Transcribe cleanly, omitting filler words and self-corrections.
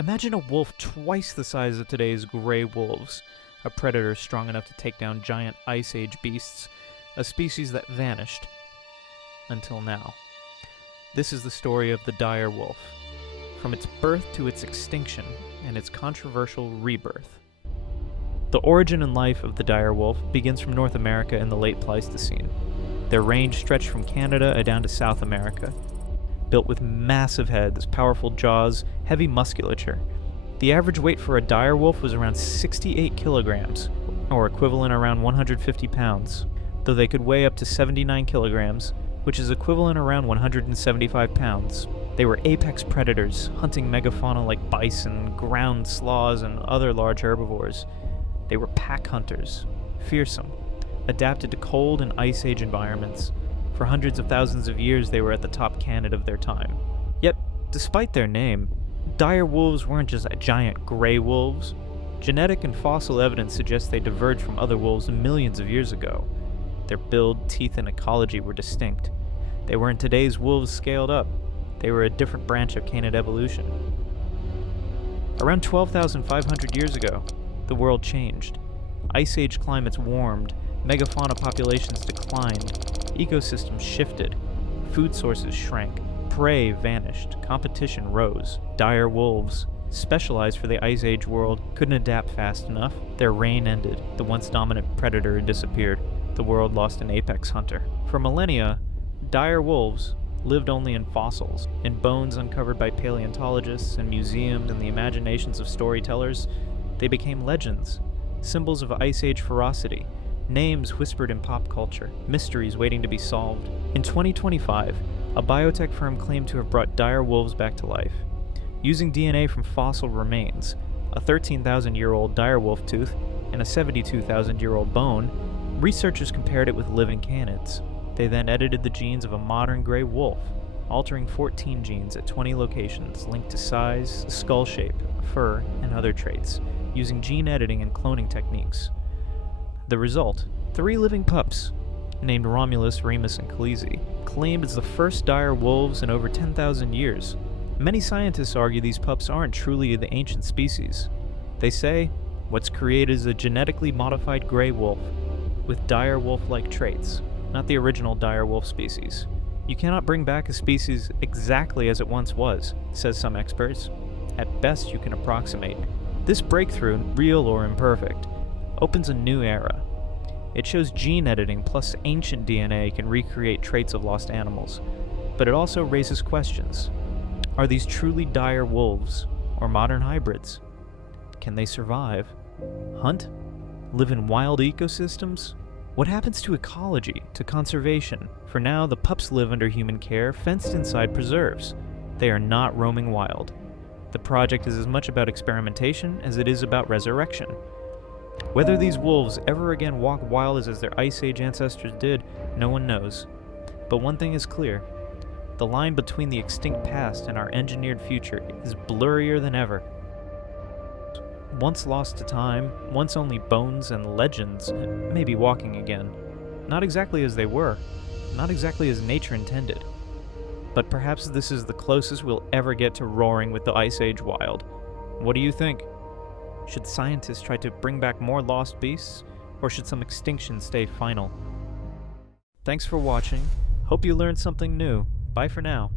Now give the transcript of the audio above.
Imagine a wolf twice the size of today's gray wolves, a predator strong enough to take down giant Ice Age beasts, a species that vanished until now. This is the story of the dire wolf, from its birth to its extinction and its controversial rebirth. The origin and life of the dire wolf begins from North America in the late Pleistocene. Their range stretched from Canada down to South America. Built with massive heads, powerful jaws, heavy musculature. The average weight for a dire wolf was around 68 kilograms, or equivalent around 150 pounds, though they could weigh up to 79 kilograms, which is equivalent around 175 pounds. They were apex predators, hunting megafauna like bison, ground sloths, and other large herbivores. They were pack hunters, fearsome, adapted to cold and ice age environments. For hundreds of thousands of years, they were at the top canid of their time. Yet, despite their name, dire wolves weren't just giant gray wolves. Genetic and fossil evidence suggests they diverged from other wolves millions of years ago. Their build, teeth, and ecology were distinct. They weren't today's wolves scaled up. They were a different branch of canid evolution. Around 12,500 years ago, the world changed. Ice Age climates warmed, megafauna populations declined, ecosystems shifted, food sources shrank, prey vanished, competition rose. Dire wolves, specialized for the Ice Age world, couldn't adapt fast enough. Their reign ended. The once dominant predator had disappeared. The world lost an apex hunter. For millennia, dire wolves lived only in fossils, in bones uncovered by paleontologists and museums and the imaginations of storytellers. They became legends, symbols of Ice Age ferocity, names whispered in pop culture, mysteries waiting to be solved. In 2025, a biotech firm claimed to have brought dire wolves back to life. Using DNA from fossil remains, a 13,000-year-old dire wolf tooth, and a 72,000-year-old bone, researchers compared it with living canids. They then edited the genes of a modern gray wolf, altering 14 genes at 20 locations linked to size, skull shape, fur, and other traits, using gene editing and cloning techniques. The result, 3 living pups, named Romulus, Remus, and Khaleesi, claimed as the first dire wolves in over 10,000 years. Many scientists argue these pups aren't truly the ancient species. They say, what's created is a genetically modified gray wolf, with dire wolf-like traits, not the original dire wolf species. You cannot bring back a species exactly as it once was, says some experts. At best, you can approximate. This breakthrough, real or imperfect, opens a new era. It shows gene editing plus ancient DNA can recreate traits of lost animals, but it also raises questions. Are these truly dire wolves, or modern hybrids? Can they survive? Hunt? Live in wild ecosystems? What happens to ecology, to conservation? For now, the pups live under human care, fenced inside preserves. They are not roaming wild. The project is as much about experimentation as it is about resurrection. Whether these wolves ever again walk wild as their Ice Age ancestors did, no one knows. But one thing is clear. The line between the extinct past and our engineered future is blurrier than ever. Once lost to time, once only bones and legends, may be walking again. Not exactly as they were, not exactly as nature intended. But perhaps this is the closest we'll ever get to roaring with the Ice Age wild. What do you think? Should scientists try to bring back more lost beasts, or should some extinction stay final? Thanks for watching. Hope you learned something new. Bye for now.